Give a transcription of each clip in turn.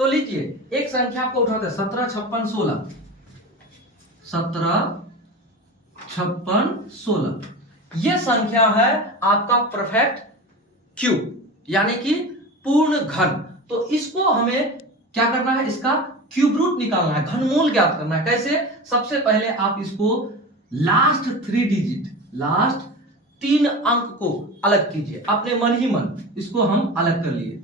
तो लीजिए एक संख्या को उठाते हैं 17, 56, 16, 17, 56, 16। यह संख्या है आपका परफेक्ट क्यूब यानी कि पूर्ण घन। तो इसको हमें क्या करना है, इसका क्यूब रूट निकालना है, घनमूल ज्ञात करना है। कैसे? सबसे पहले आप इसको लास्ट 3 डिजिट, लास्ट 3 अंक को अलग कीजिए अपने मन ही मन। इसको हम अलग कर लिए।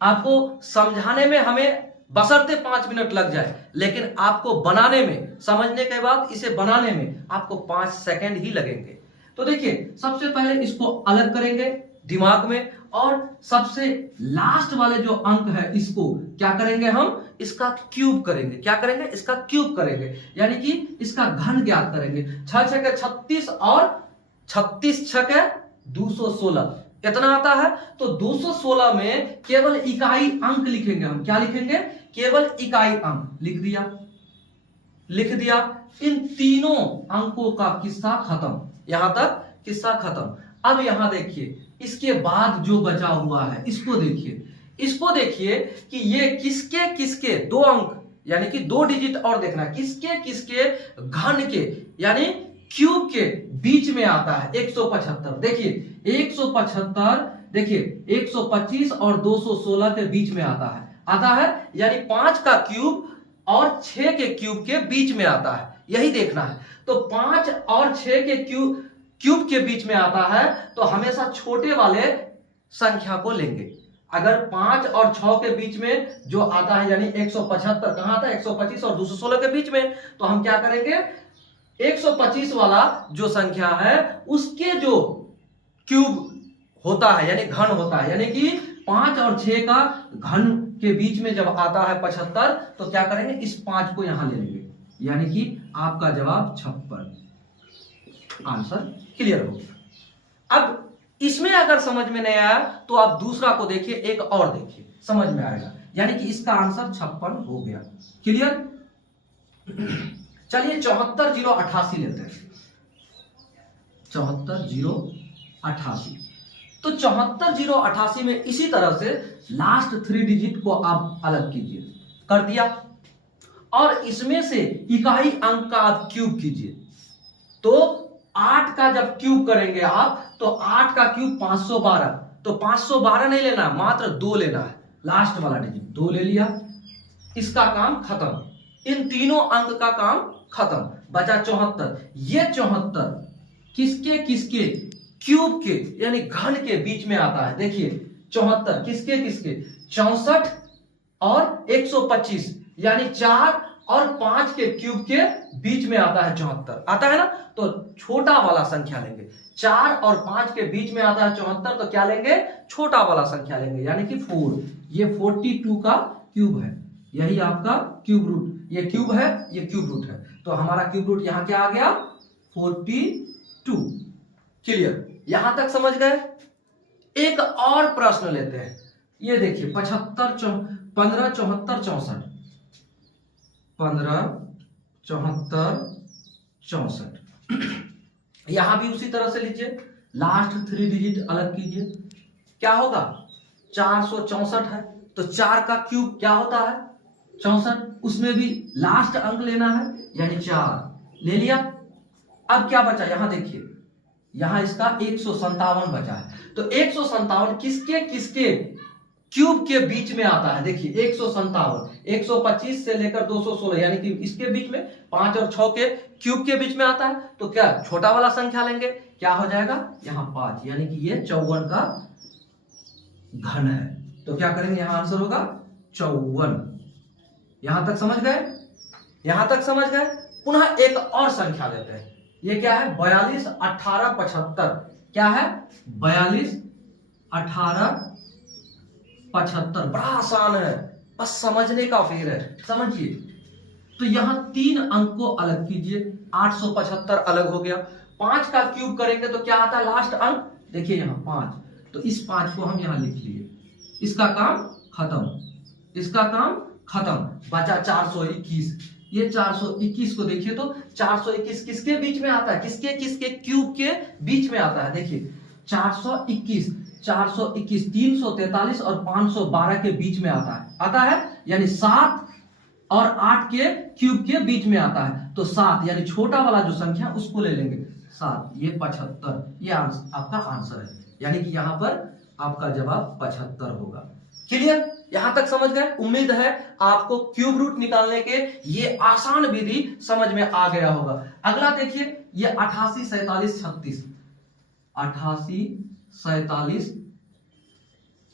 आपको समझाने में हमें बशर्ते 5 मिनट लग जाए, लेकिन आपको बनाने में, समझने के बाद इसे बनाने में आपको 5 सेकंड ही लगेंगे। तो देखिए सबसे पहले इसको अलग करेंगे दिमाग में, और सबसे लास्ट वाले जो अंक है इसको क्या करेंगे, हम इसका क्यूब करेंगे। क्या करेंगे? इसका क्यूब करेंगे, यानी कि इसका घन ज्ञात करेंगे। 6 6 के 36 और 36 6 के 216 कितना आता है? तो 216 में केवल इकाई अंक लिखेंगे हम। क्या लिखेंगे? केवल इकाई अंक लिख दिया, लिख दिया। इन तीनों अंकों का किस्सा खत्म, यहां तक किस्सा खत्म। अब यहां देखिए इसके बाद जो बचा हुआ है इसको देखिए, इसको देखिए कि ये किसके किसके 2 अंक यानी कि 2 डिजिट और देखना, किसके किसके घन के यानी क्यूब के बीच में आता है 175। देखिए 175, देखिए 125 और 216 के बीच में आता है यानी 5 का क्यूब और 6 के क्यूब के बीच में आता है, यही देखना है। तो 5 और 6 के क्यूब के बीच में आता है तो हमेशा छोटे वाले संख्या को लेंगे। अगर 5 और 6 के बीच में जो आता है यानी 175 कहां आता है? 125 और 216 के बीच में, तो हम क्या करेंगे? 125 वाला जो संख्या है उसके जो क्यूब होता है यानी घन होता है, यानी कि 5 और 6 का घन के बीच में जब आता है 75, तो क्या करेंगे? इस 5 को यहां ले लेंगे, यानी कि आपका जवाब 56। आंसर क्लियर हो गया। अब इसमें अगर समझ में नहीं आया तो आप दूसरा को देखिए, एक और देखिए, समझ में आएगा। यानी कि इसका आंसर 56 हो गया। क्लियर? चलिए 74088 लेते हैं। 74088। तो 74088 में इसी तरह से लास्ट 3 डिजिट को आप अलग कीजिए, कर दिया, और इसमें से इकाई अंक का आप क्यूब कीजिए। तो 8 का जब क्यूब करेंगे आप, तो 8 का क्यूब 512, तो 512 नहीं लेना, मात्र 2 लेना है, लास्ट वाला डिजिट 2 ले लिया। इसका काम खत्म, इन तीनों अंक का काम खत्म, बचा 74। ये 74 किसके किसके क्यूब के यानी घन के बीच में आता है? देखिए 74 किसके किसके? 64 और 125 यानी 4 और 5 के क्यूब के बीच में आता है 74, आता है ना? तो छोटा वाला संख्या लेंगे। 4 और 5 के बीच में आता है 74, तो क्या लेंगे? छोटा वाला संख्या लेंगे, यानी कि 4। ये 42 का क्यूब है, यही आपका क्यूब रूट। ये क्यूब है, ये क्यूब रूट है, तो हमारा क्यूब रूट यहां क्या आ गया? 42। क्लियर? यहां तक समझ गए? एक और प्रश्न लेते हैं। ये देखिए 75 15 74 64, 15 74 64। यहां भी उसी तरह से लीजिए, लास्ट 3 डिजिट अलग कीजिए। क्या होगा? 464 है, तो 4 का क्यूब क्या होता है? 64, उसमें भी लास्ट अंक लेना है यानी 4 ले लिया। अब क्या बचा? यहां देखिए, यहां इसका 157 बचा है, तो 157 किसके किसके क्यूब के बीच में आता है? देखिए 157 125 से लेकर 216 यानी कि इसके बीच में 5 और 6 के क्यूब के बीच में आता है, तो क्या छोटा वाला संख्या लेंगे? क्या हो जाएगा? यहां 5, यानी कि ये 54 का घन है, तो क्या करेंगे? यहां आंसर होगा 54। यहां तक समझ गए? यहां तक समझ गए? पुनः एक और संख्या लेते हैं। ये क्या है? 42 18 75। क्या है? 42 18 75। बड़ा आसान है, बस समझने का फेर है, समझिए। तो यहां 3 अंक को अलग कीजिए, 875 अलग हो गया। 5 का क्यूब करेंगे तो क्या आता है लास्ट अंक? देखिए यहां 5, तो इस 5 को हम यहां लिख लिए, इसका काम खत्म, इसका काम खत्म, बचा 421। ये 421 को देखिए, तो 421 किसके बीच में आता है? किसके किसके क्यूब के बीच में आता है? देखिए 421 421, 343 और 512 के बीच में आता है यानी 7 और 8 के क्यूब के बीच में आता है। तो 7 यानी छोटा वाला जो संख्या उसको ले लेंगे 7, ये 75, ये आपका आंसर है। यानी कि यहां पर आपका जवाब 75 होगा। क्लियर? यहां तक समझ गए? उम्मीद है आपको क्यूब रूट निकालने के ये आसान विधि समझ में आ गया होगा। अगला देखिए, ये 88, 47, 36, 88, 47,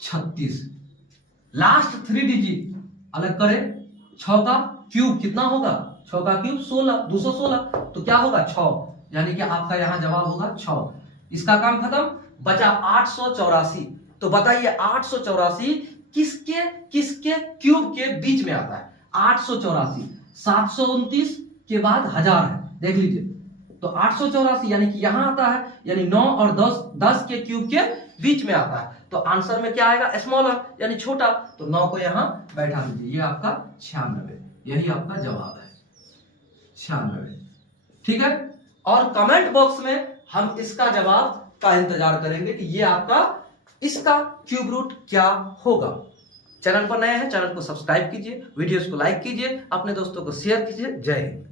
36 लास्ट 3 डिजिट अलग करें। 6 का क्यूब कितना होगा? 6 का क्यूब 16, 216, तो क्या होगा 6, यानी कि आपका यहां जवाब होगा 6। इसका काम खत्म, बचा 884। तो बताइए 884 किसके किसके क्यूब के बीच में आता है? 884 729 के बाद 1000 है, देख लीजिए। तो 884 यानी कि यहां आता है, यानी 9 और 10 के क्यूब के बीच में आता है। तो आंसर में क्या आएगा? स्मॉलर यानी छोटा। तो 9 को यहां बैठा दीजिए, ये आपका 96, यही आपका जवाब है 96। ठीक है? और कमेंट बॉक्स में हम इसका जवाब का इंतजार करेंगे कि ये आपका इसका क्यूब रूट क्या होगा। चैनल पर नए हैं, चैनल को सब्सक्राइब कीजिए, वीडियोस को लाइक कीजिए, अपने दोस्तों को शेयर कीजिए। जय हिंद।